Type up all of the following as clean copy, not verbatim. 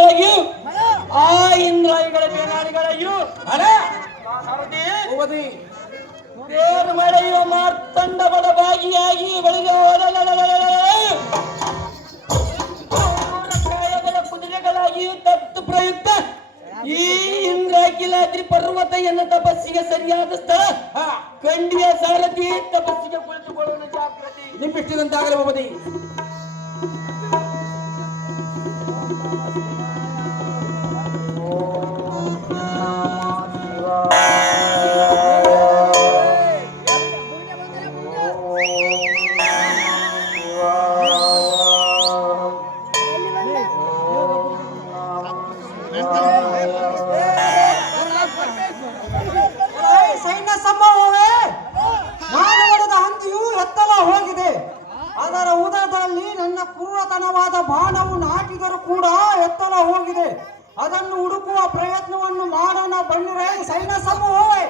ಸೇನಾನಿಗಳಾಗಿಯೂ ಆ ಇಂದ್ರಾಯಿಗಳ ಸೇನಾನಿಗಳಾಗಿಯೂ ತೇರು ಮಳೆಯುವ ಮಾರ್ತಂಡವದ ಭಾಗಿಯಾಗಿ ಬೆಳೆದ ಕುದುರೆಗಳಾಗಿಯೂ ತತ್ತು ಪ್ರಯುಕ್ತ ಈ ಇಂದ್ರಾಕಿಲಾದ್ರಿ ಪರ್ವತ ಎನ್ನ ತಪಸ್ಸಿಗೆ ಸರಿಯಾದ ಸ್ಥಳ ಖಂಡಿಯ ಸಾರಥಿ ತಪಸ್ಸಿಗೆ ಕುಳಿತುಕೊಳ್ಳುವ ಜಾಗೃತಿ ನಿಮ್ಮಿಷ್ಟಿದಂತಾಗಲಿ ಭೂಪತಿ. ಸೈನ್ಯ ಸಮೂಹವೇ, ಮಾನವರದ ಹಂದಿಯು ಎತ್ತಲ ಹೋಗಿದೆ. ಅದರ ಉದರದಲ್ಲಿ ನನ್ನ ಕ್ರೂರತನವಾದ ಬಾಣವು ನಾಟಿದರೂ ಕೂಡ ಎತ್ತಲ ಹೋಗಿದೆ. ಅದನ್ನು ಹುಡುಕುವ ಪ್ರಯತ್ನವನ್ನು ಮಾಡೋಣ ಬನ್ನಿರೇ ಸೈನ್ಯ ಸಮೂಹವೇ.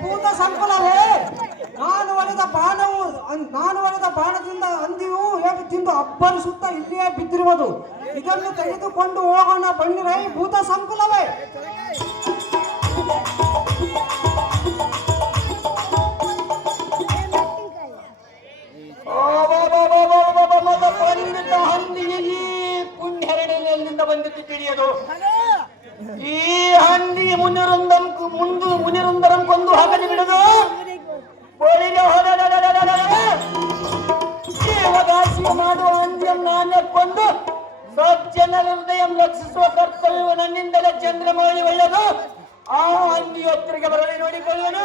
ಭೂತ ಸಂಕುಲವೇ, ನಾನು ಹೊಡೆದ ಬಾಣದಿಂದ ಹಂದಿಯು ಏಟು ತಿಂದು ಅಬ್ಬರಿಸುತ್ತಾ ಇಲ್ಲಿಯೇ ಬಿದ್ದಿರುವುದು. ಇದನ್ನು ತೆಗೆದುಕೊಂಡು ಹೋಗೋಣ ಬನ್ನಿರೇ ಭೂತ ಸಂಕುಲವೇ. ಹಂದಿಗೆ ಈ ಪುಣ್ಯರಣಿಯಲ್ಲಿಂದ ಬಂದಿದ್ದು ತಿಳಿಯದು. ಈ ಹಂದಿ ಮುನಿರುಂದರಂ ಕೊಂದು ಹಾಕಲಿ ಬಿಡದು. ದೇವದಾಸಿಯ ಮಾಡುವ ಹಂದಿಯಂ ನಾನೇ ಕೊಂದು ಸಜ್ಜನರ ಹೃದಯ ರಕ್ಷಿಸುವ ಕರ್ತವ್ಯವು ನನ್ನಿಂದಲೇ ಚಂದ್ರಮೌಳಿ ಒಳ್ಳೆದು. ಆ ಹಂದಿ ಹತ್ತಿರಗೆ ಬರಲಿ ನೋಡಿಕೊಳ್ಳೋಣ.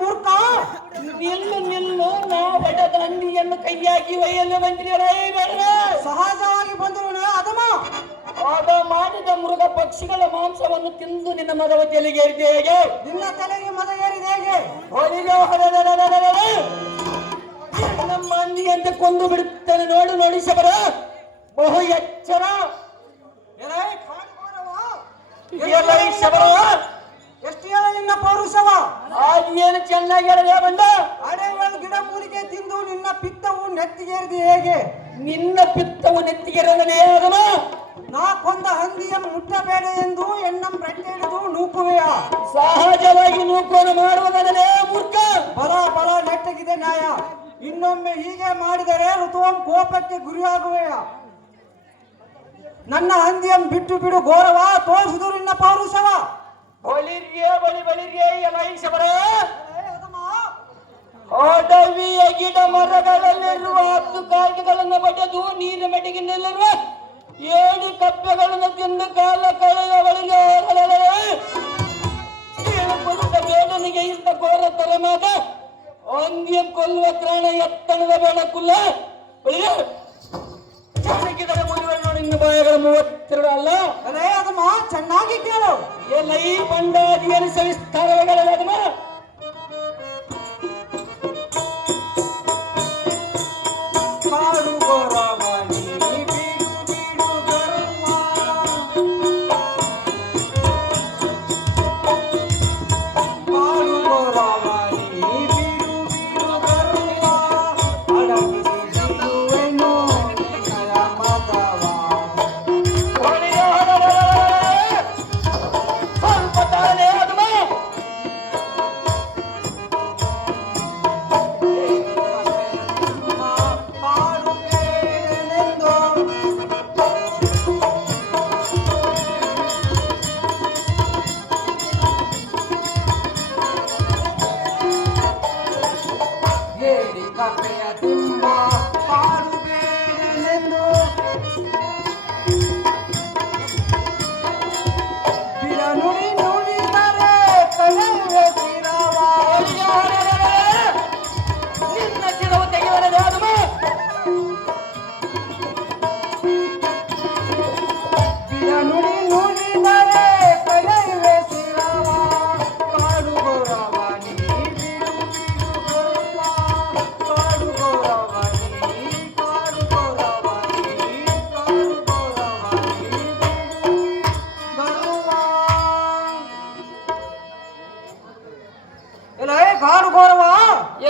ಮೂರ್ಖ, ನಿಲ್ಲು ನಾ ಹೊಡೆದ ಹಂದಿಯನ್ನು ಕೈಯಾಗಿ ಒಯ್ಯಲು ಬಂದಿರ. ಸಹಜವಾಗಿ ಬಂದರು ಅದಮ. ಆಗ ಮಾಡಿದ ಮೃಗ ಪಕ್ಷಿಗಳ ಮಾಂಸವನ್ನು ತಿಂದು ನಿನ್ನ ಮದವ ತಲೆಗೆ ಏರಿದೆ ಹೇಗೆ? ನಿನ್ನ ತಲೆಗೆ ಮದ ಏರಿದೆ ಹೇಗೆ? ನಮ್ಮ ಹಂದಿಯಂತೆ ಕೊಂದು ಬಿಡುತ್ತೇನೆ ನೋಡಿ ಶಬರ. ಬಹು ಎಚ್ಚರ ಶಬರ. ಎಷ್ಟು ಹೇಳ ನಿನ್ನ ಪೌರುಷವ? ಏನು ಚೆನ್ನಾಗಿ ಹೇಳದೆ ಬಂದ. ಅಡೆಗಳು ಗಿಡ ಮೂಲಿಕೆ ತಿಂದು ನಿನ್ನ ಪಿತ್ತವು ನೆತ್ತಿಗೇರಿದೆ ಹೇಗೆ? ನಿನ್ನ ಪಿತ್ತವು ನೆತ್ತಿಗೇರಲೇ ಅದಮ. ನಾ ಕೊಂದ ಹಂದಿಯ ಮುಟ್ಟಬೇಡ ಎಂದು ಎನ್ನಂ ಬೆಟ್ಟ ಹಿಡಿದು ನೂಕುವೆಯ? ಸಹಜವಾಗಿ ನೂಕುವನ್ನು ಮಾಡುವುದಲ್ಲೇ ಮೂರ್ಖ. ಬಲ ನೆಟ್ಟಗಿದೆ ನ್ಯಾಯ. ಇನ್ನೊಮ್ಮೆ ಹೀಗೆ ಮಾಡಿದರೆ ಋತುವಂ ಕೋಪಕ್ಕೆ ಗುರಿಯಾಗುವೆಯ? ನನ್ನ ಹಂದಿಯಂ ಬಿಟ್ಟು ಬಿಡು ಘೋರವ, ತೋರಿಸಿದು ನಿನ್ನ ಪೌರುಷವ. ಬಲಿರ್ಗೆ ಎಲ್ಲ ಶಬರ. ಅಡವಿಯ ಗಿಡ ಮರಗಳಲ್ಲಿರುವ 10 ಕಾಯಿಗಳನ್ನು ಬಡಿದು ನೀರು ಮೆಟ್ಟಿಗೆ ನಿಲ್ಲಿರುವ 7 ಕಪ್ಪೆಗಳನ್ನು ತಿಂದು ಕಾಲ ಕಳೆಯುವವಳಿಗೆ ಬೇಡನಿಗೆ ಇಂಥ ಘೋರ ತರಮಾದ ಹಂದಿಯ ಕೊಲ್ಲುವ ತ್ರಾಣ ಎತ್ತಣದ ಬೆಳಕುಲ್ಲ. ಚೆನ್ನಾಗಿದ್ದಾರೆ ಮುರಿಗಳು ನಿನ್ನ ಬಾಯಗಳ 32 ಅಲ್ಲ. ಅದಮ್ಮ ಚೆನ್ನಾಗಿ ಕೇಳು. ಎಲ್ಲ ಈ ಬಂಡಾದಿಯನ್ನು ಸವಿಸ್ತಾರಗಳಲ್ಲ ಅದಮ್ಮ.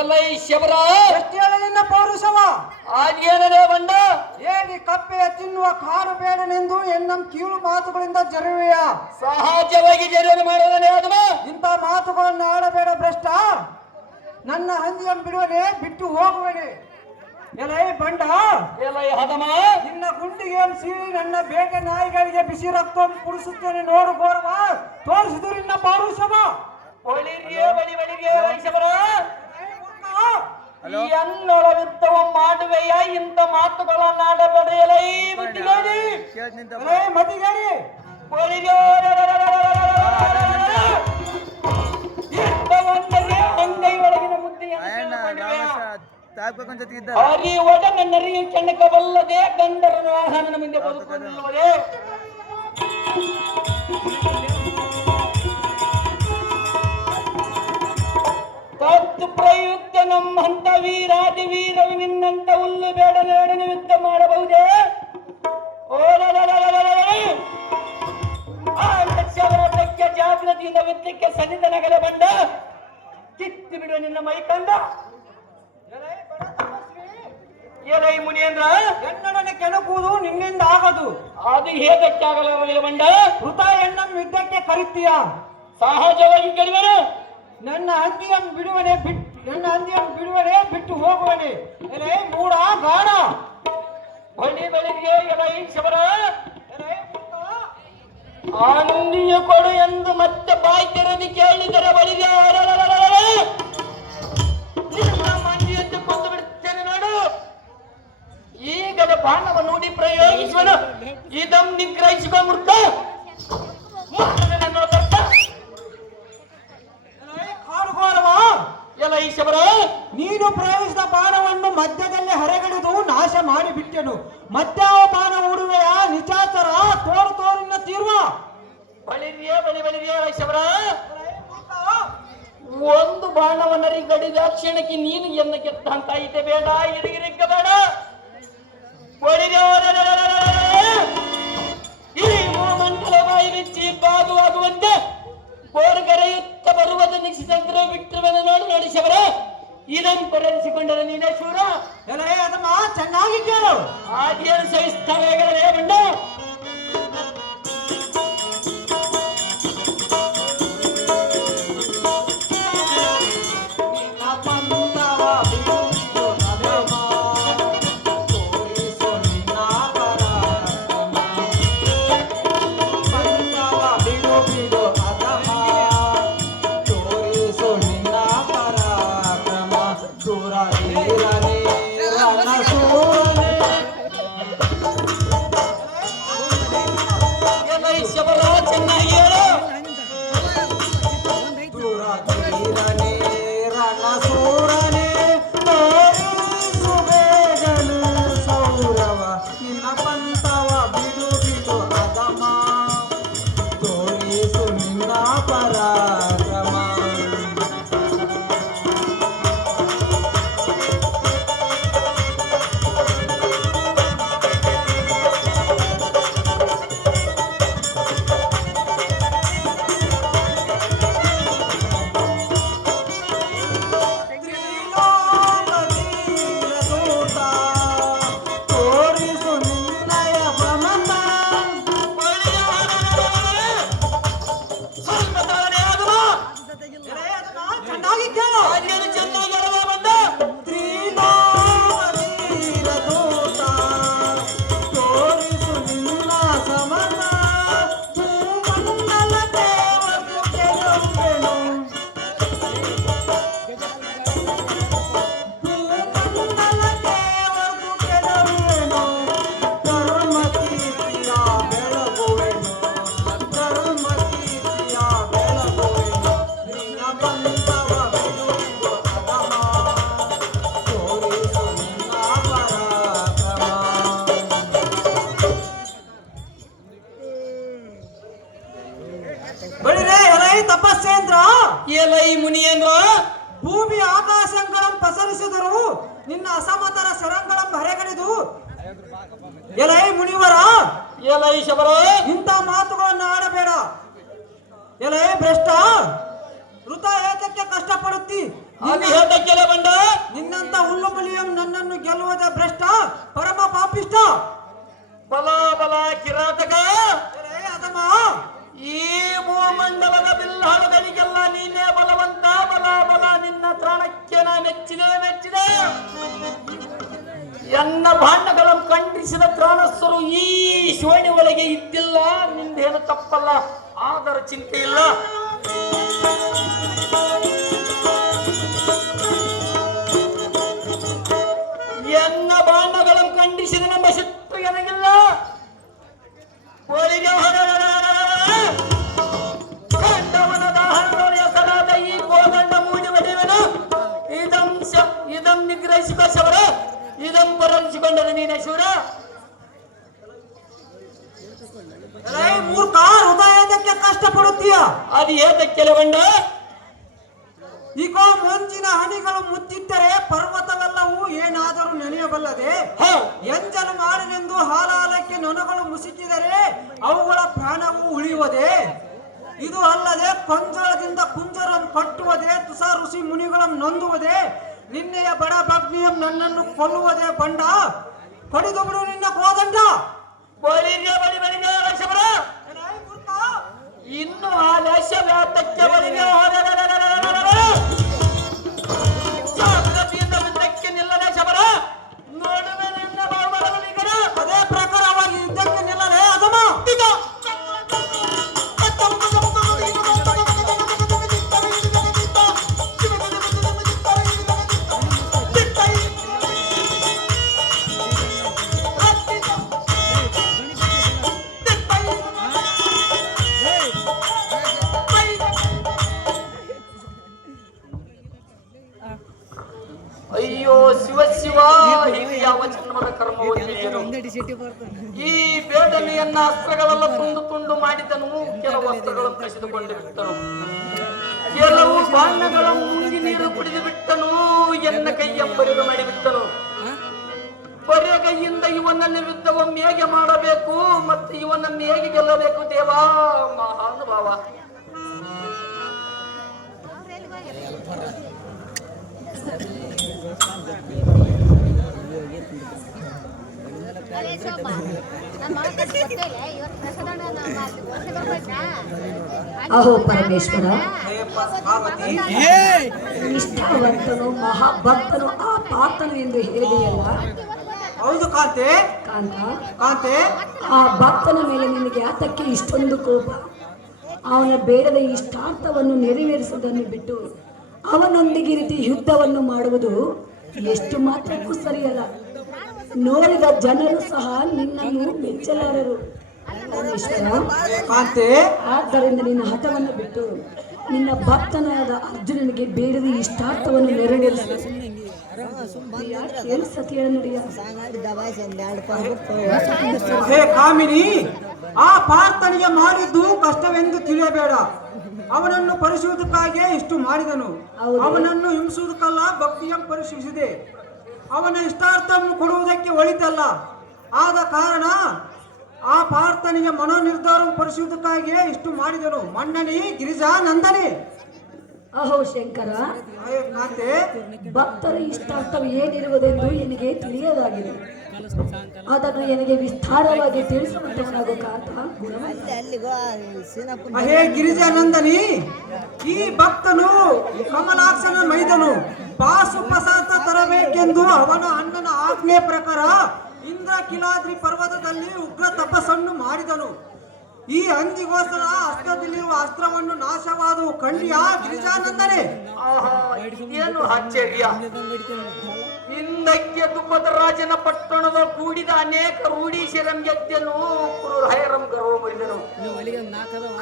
ಎಲ್ಲ ಈ ಶಬರ ಎಷ್ಟು ಹೇಳಿ ನಿನ್ನ ಪೌರುಷವ ಆಗೇನದೇ ಬಂಡ ಹೇಳಿ ಕಪ್ಪೆಯ ತಿನ್ನುವ ಕಾಡು ಬೇಡನೆಂದು ಎನ್ನಂ ಕೀಳು ಮಾತುಗಳಿಂದ ಜರುವೆಯ ಸಹಜವಾಗಿ ಜರಿಯನ್ನು ಮಾಡೋದನೇ ಆದಮ ಇಂಥ ಮಾತುಗಳನ್ನು ಆಡಬೇಡ ಭ್ರಷ್ಟ ನನ್ನ ಹಂದಿಯನ್ನು ಬಿಡುವನೆ ಬಿಟ್ಟು ಹೋಗುವನೆ ಎಲೈ ಬಂಡ ಎಲ್ಲ ಈ ಹದಮ ನಿನ್ನ ಗುಂಡಿಗೆ ಸೀಳಿ ನನ್ನ ಬೇಟೆ ನಾಯಿಗಳಿಗೆ ಬಿಸಿ ರಕ್ತ ಕುಡಿಸುತ್ತೇನೆ ನೋಡು ಗೌರವ ತೋರಿಸಿದ್ರು ನಿನ್ನ ಪೌರುಷವ ಒಳಿಗೆ ಬಳಿ ಬಳಿಗೆ ಶಬರ ಎನ್ನೊಳವಿದ್ದವ ಮಾಡುವೆಯ ಇಂಥ ಮಾತುಗಳನ್ನಾಡಬೇಡ ಈ ಬುದ್ಧಿಗಾಡಿ ಮತಿಗಾಡಿ ಒಳಿಗೆ ಅಂಗೈ ಒಳಗಿನ ಹರಿ ಒಡನ ನರಿಯು ಕೆಣಕಬಲ್ಲದೆ ಗಂಡರನ ವಾಹನನ ಮುಂದೆ ಬದುಕೊಂಡಿರುವುದೇ ತತ್ತು ಪ್ರಯುಕ್ತ ನಮ್ಮಂತ ವೀರಾದಿ ವೀರರು ನಿನ್ನಂತ ಹುಲ್ಲು ಬೇಡ ಬೇಡನೆ ಯುದ್ಧ ಮಾಡಬಹುದೇ ಲಕ್ಷಕ್ಕೆ ಜಾಗೃತಿಯಿಂದ ಯುದ್ಧಕ್ಕೆ ಸನ್ನಿಧನಗಲೆ ಬಂದ ಕಿತ್ತು ಬಿಡುವ ನಿನ್ನ ಮೈ ಕಂದ ಏಲೈ ಮುನಿಯಂದ್ರ ಎನ್ನಡನೆ ಕೆಣಕುವುದು ನಿನ್ನಿಂದ ಆಗದು ಅದು ಹೇಗಕ್ಕಾಗಲ್ಲ ಬಂಡ ವೃತ ಎಣ್ಣನ್ನು ಯುದ್ಧಕ್ಕೆ ಕರೀತೀಯ ಸಹಜವಾಗಿ ಕಡಿಮೆನು ನನ್ನ ಹಂದಿಯನ್ನು ಬಿಡುವನೆ ಬಿಟ್ಟು ಹೋಗುವನೆ ಎಲೆ ಮೂಡ ಗಾಣ ಬಳಿ ಬೆಳಿಗ್ಗೆ ಎಲೈ ಶಬರ ಆನಂದಿಯ ಕೊಡು ಎಂದು ಮತ್ತೆ ಬಾಯಿ ತೆರೆದು ಕೇಳಿದರೆ ಬಳಿಗೆ ನಿನ್ನ ಮಂದಿಯಂತೆ ಕೊಂದು ಬಿಡುತ್ತೇನೆ ನೋಡು ಈಗಲೇ ಬಾಣವ ನೋಡಿ ಪ್ರಯೋಗಿಸುವನು ಇದಂ ನಿಗ್ರಹಿಸಿಕೊಂಡ್ಬಿಡ್ತ ಎಲ್ಲ ಈ ಶಬರ ನೀನು ಪ್ರಯೋಗಿಸಿದ ಬಾಣವನ್ನು ಮಧ್ಯದಲ್ಲಿ ಹರೆಗಡಿದು ನಾಶ ಮಾಡಿಬಿಟ್ಟೆನು ಮಧ್ಯಾವ ಬಾಣ ಉಡುವೆಯ ನಿಚಾಚರ ತೋರಿನ ತೀರ್ವ ಬಳಿರಿಯ ಶಬರ ಒಂದು ಬಾಣವನ್ನರಿ ಗಡಿದ ಕ್ಷಣಕ್ಕೆ ನೀನು ಎನ್ನ ಕೆತ್ತಂತ ಐತೆ ಬೇಡ ಇರಿಗಿರಿಕ್ಕ ಬೇಡ ಈ ಮಂಡಲವಾಗಿ ಬಿಚ್ಚಿ ಬಾಗುವಾಗುವಂತೆ ಬೋರ್ಗರೆಯುತ್ತ ಬರುವುದು ನಿಶ್ಚಿತ ಬಿಟ್ಟಿರುವುದು ನೋಡಿ ಶಬರ ಇದನ್ನು ಪರಿಹರಿಸಿಕೊಂಡರೆ ನೀನೇ ಶೂರ ಅದಮ್ಮ ಚೆನ್ನಾಗಿ ಕೇಳು ಆದಿಯನ್ನು ಸಹಿಸ್ತಾವೆ ಬಂಡ ಎಲೈ ಮುನಿಯಂದ್ರ ಭೂಮಿ ಆಕಾಶಗಳನ್ನು ಪಸರಿಸಿದರು ನಿನ್ನ ಅಸಮತರ ಸರಂಗಳ ಹರೆಗಡಿದು ಎಲೈ ಮುನಿವರ ಎಲೈ ಶಬರ ಇಂಥ ಮಾತುಗಳನ್ನು ಆಡಬೇಡ ಎಲೈ ಭ್ರಷ್ಟ ವೃತ ಏತಕ್ಕೆ ಕಷ್ಟಪಡುತ್ತಿ ಅದು ಹೇಳಕ್ಕೆಲ್ಲ ಬಂಡ. ನಿನ್ನಂತ ಹುಲ್ಲು ಮುಲಿಯಂ ನನ್ನನ್ನು ಗೆಲ್ಲುವುದೇ ಭ್ರಷ್ಟ, ಪರಮ ಪಾಪಿಷ್ಟ. ಬಲ ಬಲ ಕಿರಾತಕ, ಅದಮ್ಮ ಈ ಭೂಮಂಡಲದ ಬಿಲ್ಹಾಳುಗಳಿಗೆಲ್ಲ ನೀನೇ ಬಲವಂತ. ಬಲ ಬಲ ನಿನ್ನ ತ್ರಾಣಕ್ಕೆ ನಾ ಮೆಚ್ಚಿದೆ. ಎನ್ನ ಭಾಂಡಗಳನ್ನು ಖಂಡಿಸಿದ ತ್ರಾಣಸ್ಥರು ಈ ಶೋಣಿ ಒಳಗೆ ಇದ್ದಿಲ್ಲ. ನಿಂದೇನು ತಪ್ಪಲ್ಲ, ಆದರ ಚಿಂತೆ ಇಲ್ಲ. ಎನ್ನ ಬಾಣಗಳನ್ನು ಖಂಡಿಸಿದ ನಮ್ಮ ಶತ್ರು ಎನಗಿಲ್ಲ. ಖಂಡವನ ದಾಹನದೊಳೆಯ ಸಲಾದ ಈ ಗೋದಂಡ ಮೂಡಿ ಒಡೆಯುವನು. ಇದಂ ನಿಗ್ರಹಿಸಿಕೋ ಶವರ, ಇದಂ ಪರಮಿಸಿಕೊಂಡನು ನೀನೆ ಶೂರ. ಮೂರ್ಖ, ಹೃದಯದಕ್ಕೆ ಕಷ್ಟಪಡುತ್ತೀಯ. ಅದು ಏತಕ್ಕೆಲೆ ಬಂಡ. ಈಗ ಮಂಜಿನ ಹನಿಗಳು ಮುತ್ತಿದ್ದರೆ ಪರ್ವತವೆಲ್ಲವೂ ಏನಾದರೂ ನೆನೆಯಬಲ್ಲದೆ. ಎಂಜಲು ಮಾಡಿನೆಂದು ಹಾಲಾಲಕ್ಕೆ ನೊಣಗಳು ಮುಸುಕಿದರೆ ಅವುಗಳ ಪ್ರಾಣವು ಉಳಿಯುವುದೇ. ಇದು ಅಲ್ಲದೆ ಕೊಂಜಳದಿಂದ ಕುಂಜರಂ ಕಟ್ಟುವುದೇ, ತುಸ ಋಷಿ ಮುನಿಗಳಂ ನೊಂದುವುದೇ, ನಿನ್ನೆಯ ಬಡ ಭಗ್ನಿಯಂ ನನ್ನನ್ನು ಕೊಲ್ಲುವುದೇ ಬಂಡ. ಕಡಿದು ಬಿಡು ನಿನ್ನ ಕೋದಂಡ. ಇನ್ನು ಆ ಲೇಷ ವ್ಯಾತಕ್ಕೆ ಬಳಿಗೆ ಜಾಗೃತಿಯಿಂದ ಯುದ್ಧಕ್ಕೆ ನಿಲ್ಲದೆ ಶಬರ. ನೋಡುವೆ ನಿನ್ನ ಬಾಹುಬಲಗಳಿಗರ. ಅದೇ ಪ್ರಕಾರವಾಗಿ ಯುದ್ಧಕ್ಕೆ ನಿಲ್ಲದೆ ಅದಮ. ಅಯ್ಯೋ ಶಿವ ಶಿವ, ಹೀಗೆ ಯಾವ ಜನ್ಮದ ಕರ್ಮವೋ ತಿಳಿಯನು. ಈ ಬೇಡನೆಯನ್ನ ಅಸ್ತ್ರಗಳೆಲ್ಲ ತುಂಡು ತುಂಡು ಮಾಡಿದನು. ಕೆಲವು ಅಸ್ತ್ರಗಳನ್ನು ಕಸಿದುಕೊಂಡು ಬಿಟ್ಟನು. ಕೆಲವು ಬಾಣಗಳ ಮುಂಗಿ ನೀರು ಕುಡಿದು ಬಿಟ್ಟನು. ಎನ್ನ ಕೈಯಂಬರಿದು ಮಾಡಿಬಿಟ್ಟನು. ಬರೆಗೈಯಿಂದ ಇವನನ್ನು ಯುದ್ಧವನ್ನು ಹೇಗೆ ಮಾಡಬೇಕು ಮತ್ತು ಇವನನ್ನು ಹೇಗೆ ಗೆಲ್ಲಬೇಕು ದೇವಾ ಮಹಾನುಭಾವ. ಅಹೋ ಪರಮೇಶ್ವರ, ನಿಷ್ಠಾವಂತನು ಮಹಾಭಕ್ತನು ಆ ಪಾತನು ಎಂದು ಹೇಳಿದೆಯಲ್ಲ. ಹೌದು ಕಾಂತೆ. ಕಾಂತೆ, ಆ ಭಕ್ತನ ಮೇಲೆ ನಿನಗೆ ಯಾತಕ್ಕೆ ಇಷ್ಟೊಂದು ಕೋಪ? ಅವನ ಬೇಡದ ಇಷ್ಟಾರ್ಥವನ್ನು ನೆರವೇರಿಸುವುದನ್ನು ಬಿಟ್ಟು ಅವನೊಂದಿಗೆ ರೀತಿ ಯುದ್ಧವನ್ನು ಮಾಡುವುದು ಎಷ್ಟು ಮಾತ್ರಕ್ಕೂ ಸರಿಯಲ್ಲ. ನೋಡಿದ ಜನರು ಸಹ ನಿನ್ನನ್ನು ಮೆಚ್ಚಲಾರರು. ಆದ್ದರಿಂದ ನಿನ್ನ ಹಠವನ್ನು ಬಿಟ್ಟು ನಿನ್ನ ಭಕ್ತನಾದ ಅರ್ಜುನನಿಗೆ ಬೇಡದ ಇಷ್ಟಾರ್ಥವನ್ನು ನೆರವೇರಿಸು. ಕಾಮಿನಿ, ಆ ಪಾರ್ಥನಿಗೆ ಮಾಡಿದ್ದು ಕಷ್ಟವೆಂದು ತಿಳಿಯಬೇಡ. ಅವನನ್ನು ಪರಿಶುದ್ಧಕ್ಕಾಗಿಯೇ ಇಷ್ಟು ಮಾಡಿದನು. ಅವನನ್ನು ಹಿಂಸುವುದಕ್ಕಲ್ಲ, ಭಕ್ತಿಯನ್ನು ಪರಿಶೀಲಿಸಿದೆ. ಅವನ ಇಷ್ಟಾರ್ಥವನ್ನು ಕೊಡುವುದಕ್ಕೆ ಒಳಿತಲ್ಲ. ಆದ ಕಾರಣ ಆ ಪಾರ್ಥನಿಗೆ ಮನೋನಿರ್ಧಾರ ಪರಿಶುದ್ಧಕ್ಕಾಗಿಯೇ ಇಷ್ಟು ಮಾಡಿದನು. ಮನ್ನನಿ ಗಿರಿಜಾ ನಂದನಿ. ಅಹೋ ಶಂಕರ, ಭಕ್ತರ ಇಷ್ಟಾರ್ಥವು ಏನಿರುವುದೆಂದು ನನಗೆ ತಿಳಿಯಲಾಗಿದೆ. ಅದನ್ನು ನನಗೆ ವಿಸ್ತಾರವಾಗಿ ತಿಳಿಸುವಂತವನಾಗೋ ಕಾಂತ ಹೇ ಗಿರಿಜಾನಂದನಿ, ಈ ಭಕ್ತನು ಕಮಲಾಕ್ಷನ ಮೈದನು. ಪಾಸುಪಸಾಂತ ತರಬೇಕೆಂದು ಅವನ ಅಣ್ಣನ ಆಜ್ಞೆ ಪ್ರಕಾರ ಇಂದ್ರ ಕಿಲಾದ್ರಿ ಪರ್ವತದಲ್ಲಿ ಉಗ್ರ ತಪಸ್ಸನ್ನು ಮಾಡಿದನು. ಈ ಅಂಜಿಗೋಸ್ಕರ ಅಸ್ತ್ರದಲ್ಲಿರುವ ಅಸ್ತ್ರವನ್ನು ನಾಶವಾದವು. ಖಂಡಿಯ ಗಿರಿಜಾನಂದನೆ. ಏನು ಆಶ್ಚರ್ಯ! ಹಿಂದಕ್ಕೆ ತುಪ್ಪದರಾಜನ ಪಟ್ಟಣದ ಕೂಡಿದ ಅನೇಕ ರೂಢೀಶರಂ ಗೆದ್ದನು. ಹೈರಂ ಗರ್ವ ಮುರಿದನು.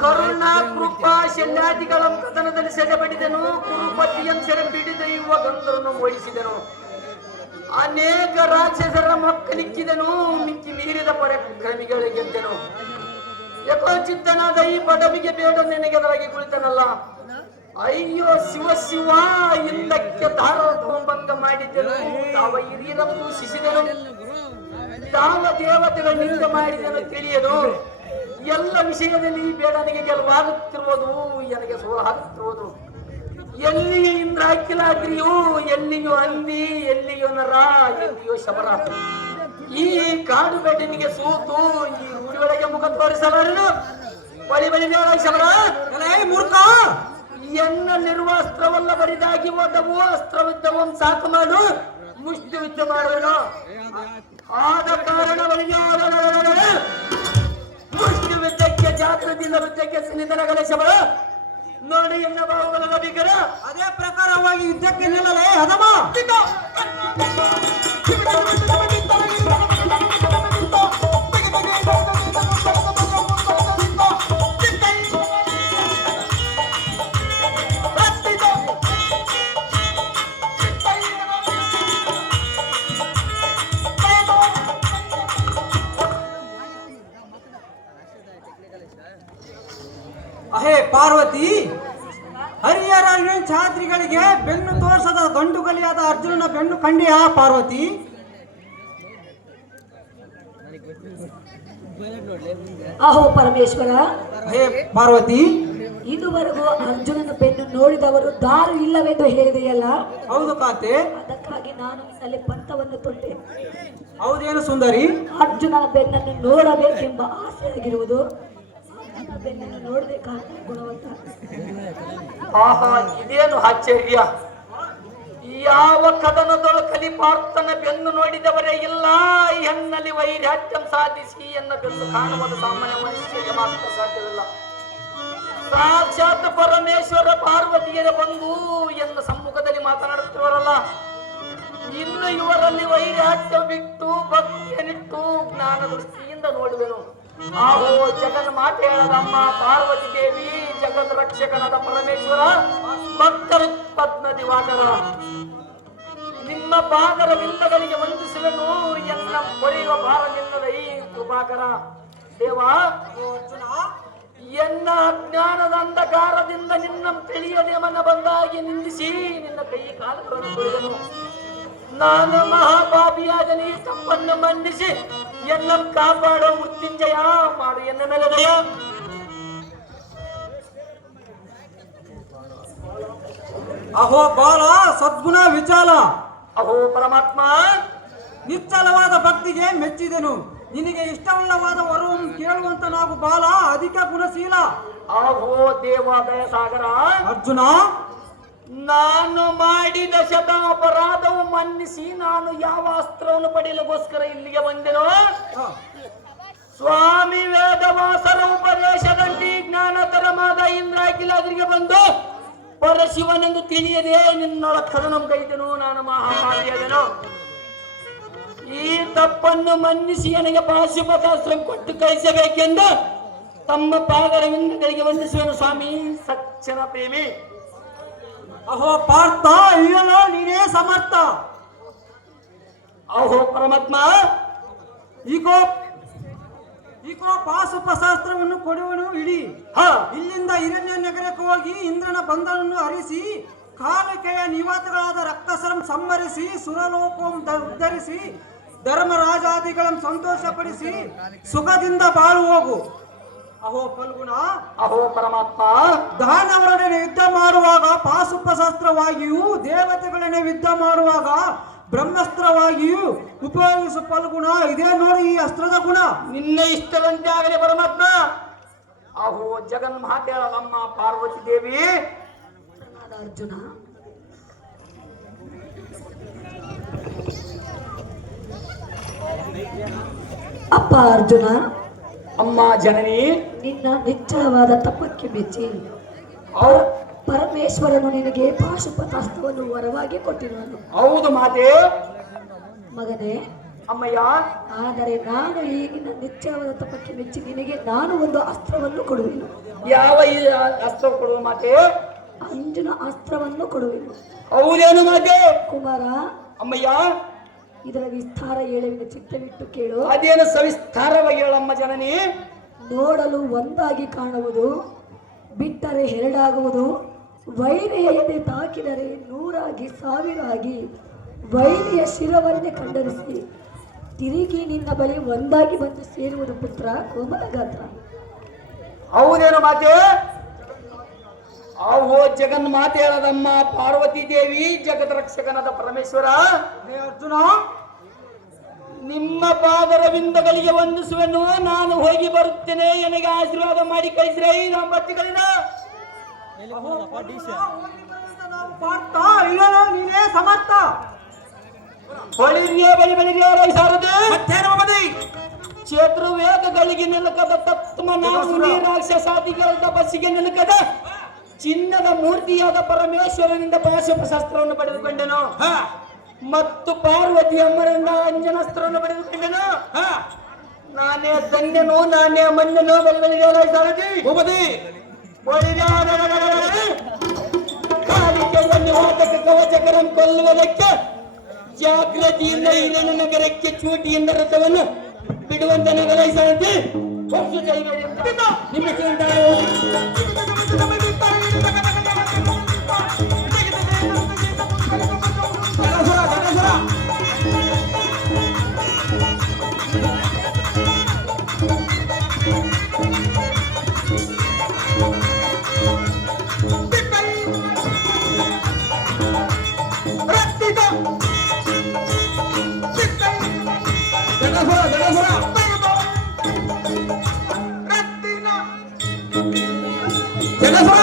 ಕರುಣ ಕೃಪಾ ಶಲ್ಯಾದಿಗಳ ಕದನದಲ್ಲಿ ಸೆರೆಬಡಿದನು. ಕುರುಪತಿಯನ್ ಸೆರೆ ಬಿಡಿದ ಯುವ ಗಂಧರನ್ನು ಓಡಿಸಿದನು. ಅನೇಕ ರಾಕ್ಷಸರ ಮಕ್ಕಳಿಕ್ಕಿದನು. ಮಿಕ್ಕಿ ಮೀರಿದ ಪರಾಕ್ರಮಿಗಳಿಗೆ ಗೆದ್ದನು. ಯಥೋಚಿತ್ತನಾದ ಈ ಪದವಿಗೆ ಬೇಡ ನೆನೆಗೆದರಾಗಿ ಕುಳಿತನಲ್ಲ. ಅಯ್ಯೋ ಶಿವ ಶಿವ, ಹಿಂದಕ್ಕೆ ಧಾರಭಂಗ ಮಾಡಿದ್ದನು. ತಾವ ಹಿರಿಯರನ್ನು ಶಿಸಿದನು. ತಾವ ದೇವತೆಗಳ ನಿಂದ ಮಾಡಿದನು ತಿಳಿಯದು. ಎಲ್ಲ ವಿಷಯದಲ್ಲಿ ಬೇಡನಿಗೆ ಗೆಲುವಾಗುತ್ತಿರುವುದು, ನನಗೆ ಸೋಲಾಗುತ್ತಿರುವುದು. ಎಲ್ಲಿಯೂ ಇಂದ್ರಾಕಿಲಾದ್ರಿಯು, ಎಲ್ಲಿಯೂ ಹಂದಿ, ಎಲ್ಲಿಯೂ ನರ, ಎಲ್ಲಿಯೂ ಶಬರ. ಈ ಕಾಡು ಬೆಡ್ಡಿನಿಗೆ ಸೂತು ಈ ಗುಡಿಯೊಳಗೆ ಮುಖ ತೋರಿಸಬಾರದು. ಬಳಿ ಬಳಿ ಶಬರ ಮೂರ್ಖ, ಎನ್ನಲ್ಲಿರುವ ಅಸ್ತ್ರವಲ್ಲ ಬರಿದಾಗಿ ಹೋದವು, ಅಸ್ತ್ರವಿದ್ದವು ಸಾಕು ಮಾಡು, ಮುಷ್ಟಿ ಯುದ್ಧ ಮಾಡುವೆನು. ಆದ ಕಾರಣ ಮುಷ್ಟಿ ಯುದ್ಧಕ್ಕೆ, ಜಾತ್ರದಿಂದ ಯುದ್ಧಕ್ಕೆ ನಿಧನಗಳ ಶಬರ ನೋಡಿ ಎನ್ನ ಭಾವಗಳ ಬಿಗರ. ಅದೇ ಪ್ರಕಾರವಾಗಿ ಯುದ್ಧಕ್ಕೆ ನಿಲ್ಲಲೇ ಹದಮ. ಅಹೇ ಪಾರ್ವತಿ, ಹರಿಹರ ಛಾತ್ರಿಗಳಿಗೆ ಬೆನ್ನು ತೋರಿಸದ ಗಂಡು ಕಲಿಯಾದ ಅರ್ಜುನನ ಬೆನ್ನು ಕಂಡಿಯಾ ಪಾರ್ವತಿ? ಅಹೋ ಪರಮೇಶ್ವರ, ಹೇ ಪಾರ್ವತಿ, ಇದುವರೆಗೂ ಅರ್ಜುನನ ಬೆನ್ನು ನೋಡಿದವರು ದಾರು ಇಲ್ಲವೆಂದು ಹೇಳಿದೆಯಲ್ಲ? ಹೌದು ಕಾಂತೆ. ಅದಕ್ಕಾಗಿ ನಾನು ನಿನ್ನಲ್ಲಿ ಪಂಥವನ್ನು ತೊಟ್ಟೆ. ಹೌದೇನು ಸುಂದರಿ? ಅರ್ಜುನನ ಬೆನ್ನನ್ನು ನೋಡಬೇಕೆಂಬ ಆಸೆಯಾಗಿರುವುದು. ಬೆನ್ನನ್ನು ನೋಡಬೇಕಾದ ಗುಣವಂತ. ಆಹಾ, ಇದೇನು ಆಶ್ಚರ್ಯ! ಯಾವ ಕದನದೊಳ ಕಲಿಪಾರ್ಥನ ಬೆನ್ನು ನೋಡಿದವರೇ ಇಲ್ಲ. ಎನ್ನಲ್ಲಿ ವೈರಾಗ್ಯಂ ಸಾಧಿಸಿ ಎನ್ನ ಬೆನ್ನು ಕಾಣುವುದು ಸಾಮಾನ್ಯ ಮನುಷ್ಯರಿಗೆ ಮಾತ್ರ ಸಾಧ್ಯವಿಲ್ಲ. ಸಾಕ್ಷಾತ್ ಪರಮೇಶ್ವರ ಪಾರ್ವತಿಯರ ಬಂದು ಎನ್ನ ಸಮ್ಮುಖದಲ್ಲಿ ಮಾತನಾಡುತ್ತಿರುವರಲ್ಲ, ಇನ್ನು ಇವರಲ್ಲಿ ವೈರಾಗ್ಯ ಬಿಟ್ಟು ಭಕ್ತಿಯನ್ನಿಟ್ಟು ಜ್ಞಾನ ದೃಷ್ಟಿಯಿಂದ ನೋಡುವೆನು. ಆಹೋ ಜಗನ್ ಮಾತೆ ಹೇಳದಮ್ಮ ಪಾರ್ವತಿ ದೇವಿ, ಜಗದ್ ರಕ್ಷಕನಾದ ಪರಮೇಶ್ವರ, ಭಕ್ತರ ಪದ್ಮ ದಿವಾಕರ, ನಿಮ್ಮ ಪಾದರ ಬಿಂದಗಳಿಗೆ ವಂದಿಸುವೆನು. ಎನ್ನ ಕೊರೆಯುವ ಭಾರ ನಿನ್ನದ ಈ ಕೃಪಾಕರ ದೇವ. ಎನ್ನ ಅಜ್ಞಾನದ ಅಂಧಕಾರದಿಂದ ನಿನ್ನ ತಿಳಿಯದೆ ಮನ ಬಂದಾಗಿ ನಿಂದಿಸಿ ನಿನ್ನ ಕೈ ಕಾಲುಗಳನ್ನು ತೊಳೆದನು. ನಾನು ಮಹಾಪಾಪಿಯಾದ ನೀ ತಪ್ಪನ್ನು ಮನ್ನಿಸಿ ಎನ್ನ ಕಾಪಾಡೋ ಮೃತ್ಯುಂಜಯ ಮಾಡು ಎನ್ನ ಮೇಲೆ ದಯ. ಅಹೋ ಬಾಲ, ಸದ್ಗುಣ ವಿಚಾಲ. ಅಹೋ ಪರಮಾತ್ಮ, ನಿಶ್ಚಲವಾದ ಭಕ್ತಿಗೆ ಮೆಚ್ಚಿದೆನು. ನಿನಗೆ ಇಷ್ಟವಿಲ್ಲವಾದ ವರವನ್ನು ಕೇಳುವಂತ ನಾವು ಬಾಲ, ಅಧಿಕ ಗುಣಶೀಲ. ಅಹೋ ದೇವಾದಯ ಸಾಗರ. ಅರ್ಜುನ, ನಾನು ಮಾಡಿದ ಶತ ಅಪರಾಧವು ಮನ್ನಿಸಿ ನಾನು ಯಾವ ಅಸ್ತ್ರವನ್ನು ಪಡೆಯಲಿಗೋಸ್ಕರ ಇಲ್ಲಿಗೆ ಬಂದೆನೋ, ಸ್ವಾಮಿ ವೇದವಾಸರ ಉಪದೇಶದಲ್ಲಿ ಜ್ಞಾನತರವಾದ ಇಂದ್ರಾಕಿಲಾದ್ರಿಗೆ ಬಂದು ಪರಶಿವನೆಂದು ತಿಳಿಯದೆ ನಿನ್ನೊಳ ಕದನಂ ಕೈದೆನು. ನಾನು ಮಹಾಮಾರಿಯಾದೆನು. ಈ ತಪ್ಪನ್ನು ಮನ್ನಿಸಿ ನನಗೆ ಪಾಶುಪತಾಸ್ತ್ರ ಕೊಟ್ಟು ಕಳಿಸಬೇಕೆಂದು ತಮ್ಮ ಪಾದರ ವಿಂದಗಳಿಗೆ ವಂದಿಸುವೆನು ಸ್ವಾಮಿ ಸಚ್ಚನ ಪ್ರೇಮಿ. ಅಹೋ ಪಾರ್ಥ, ಇಯಲೋ ನೀನೇ ಸಮರ್ಥ. ಅಹೋ ಪರಮಾತ್ಮ, ಈಗೋ ಪಾಶುಪಶಾಸ್ತ್ರವನ್ನು ಕೊಡುವನು ಇಡಿ. ಇಲ್ಲಿಂದ ಹಿರಣ್ಯ ನಗರಕ್ಕೆ ಹೋಗಿ ಇಂದ್ರನ ಬಂಧನವನ್ನು ಹರಿಸಿ, ಕಾಲಿಕೆಯ ನಿವಾತಗಳಾದ ರಕ್ಕಸರಂ ಸಂಹರಿಸಿ, ಸುರಲೋಕಂ ಉದ್ಧರಿಸಿ, ಧರ್ಮರಾಜಾದಿಗಳನ್ನು ಸಂತೋಷಪಡಿಸಿ ಸುಖದಿಂದ ಬಾಳು ಹೋಗು. ಅಹೋ ಫಲ್ಗುಣ, ಅಹೋ ಪರಮಾತ್ಮ, ದಾನವರೊಡನೆ ಯುದ್ಧ ಮಾಡುವಾಗ ಪಾಶುಪಶಾಸ್ತ್ರವಾಗಿಯೂ, ದೇವತೆಗಳನ್ನೇ ಯುದ್ಧ ಮಾಡುವಾಗ ಬ್ರಹ್ಮಾಸ್ತ್ರವಾಗಿಯೂ ಉಪಯೋಗಿಸು ಫಲ್ಗುಣ. ಇದೇ ನೋಡಿ ಈ ಅಸ್ತ್ರದ ಗುಣ. ನಿನ್ನ ಇಷ್ಟದಂತೆ ಆಗಲಿ ಪರಮಾತ್ಮ. ಅಹೋ ಜಗನ್ಮಾತೆ ನಮ್ಮ ಪಾರ್ವತಿ ದೇವಿ. ಅರ್ಜುನ, ಅಪ್ಪ ಅರ್ಜುನ, ಅಮ್ಮ ಜನನಿ, ನಿನ್ನ ನಿಚ್ಚಳವಾದ ತಪ್ಪಕ್ಕೆ ಮೆಚ್ಚಿ ಪರಮೇಶ್ವರನು ನಿನಗೆ ಪಾಶುಪತಾಸ್ತ್ರವನ್ನು ವರವಾಗಿ ಕೊಟ್ಟಿರುವನು. ಹೌದು ಮಾತೆ. ಮಗನೇ, ಅಮ್ಮಯ್ಯ, ಆದರೆ ನಾನು ಈಗಿನ ನಿಚ್ಚಳವಾದ ತಪ್ಪಕ್ಕೆ ಮೆಚ್ಚಿ ನಿನಗೆ ನಾನು ಒಂದು ಅಸ್ತ್ರವನ್ನು ಕೊಡುವೆನು. ಯಾವ ಅಸ್ತ್ರ ಕೊಡುವ ಮಾತೆ? ಅಂಜುನ ಅಸ್ತ್ರವನ್ನು ಕೊಡುವೆನು. ಹೌದೇನು ಮಾತೆ? ಕುಮಾರ, ಅಮ್ಮಯ್ಯ, ಇದರ ವಿಸ್ತಾರ ಹೇಳುವಿನ ಚಿತ್ತವಿಟ್ಟು ಕೇಳು. ಅದೇನು ಸವಿಸ್ತಾರವಾಗಿ ಹೇಳಮ್ಮ ಜನನಿ. ನೋಡಲು ಒಂದಾಗಿ ಕಾಣುವುದು, ಬಿಟ್ಟರೆ ಎರಡಾಗುವುದು. ವೈರಿಯ ಎದೆ ತಾಕಿದರೆ ನೂರಾಗಿ ಸಾವಿರಾಗಿ, ವೈರಿಯ ಶಿರವನ್ನೇ ಖಂಡರಿಸಿ ತಿರುಗಿ ನಿನ್ನ ಬಳಿ ಒಂದಾಗಿ ಬಂದು ಸೇರುವುದು ಪುತ್ರ ಕೋಮಲ ಗಾತ್ರ. ಹೌದೇನು ಮಾತೆ? ಆಹೋ ಜಗನ್ಮಾತೆ ಹೇಳದಮ್ಮ ಪಾರ್ವತಿ ದೇವಿ ಜಗತ್ ರಕ್ಷಕನಾದ ಪರಮೇಶ್ವರ. ಹೇ ಅರ್ಜುನ, ನಿಮ್ಮ ಪಾದರವಿಂದಗಳಿಗೆ ವಂದಿಸುವೆನು. ನಾನು ಹೋಗಿ ಬರುತ್ತೇನೆ, ನನಗೆ ಆಶೀರ್ವಾದ ಮಾಡಿ ಕಳಿಸ್ರೆ ಈ ದಂಪತಿಗಳಿಂದ. ನಾವು ಪಾರ್ಥ, ಇಲ್ಲೋ ನೀನೇ ಸಮರ್ಥ. ಬಳಿರಿಯ ಬಳಿ ಸಾರದೆ ಕ್ಷೇತ್ರ ವೇದಗಳಿಗೆ ನಿಲುಕದ ತತ್ಮನ ಮುನಿ ರಾಕ್ಷಸಾದಿಗಳ ಬಸ್ಸಿಗೆ ನಿಲುಕದ ಚಿನ್ನದ ಮೂರ್ತಿಯಾದ ಪರಮೇಶ್ವರನಿಂದ ಪಾಶುಪಶಸ್ತ್ರವನ್ನು ಪಡೆದುಕೊಂಡೆನು ಮತ್ತು ಪಾರ್ವತಿ ಅಮ್ಮರಿಂದ ಅಂಜನಾಸ್ತ್ರವನ್ನು ಪಡೆದುಕೊಂಡೆನು. ನಾನೇ ಧನ್ಯನು, ನಾನೇ ಮನ್ಯನು. ಕವಚಕರಂ ಕೊಲ್ಲುವುದಕ್ಕೆ ಜಾಗೃತಿಯಿಂದ ಇಲ್ಲಿನ ನಗರಕ್ಕೆ ಚೂಟಿಯಿಂದ ರಥವನ್ನು ಬಿಡುವಂತೆ ನಗರೈಸಂತೆ ನಿಮ್ಮ ಜನಸ್ವರ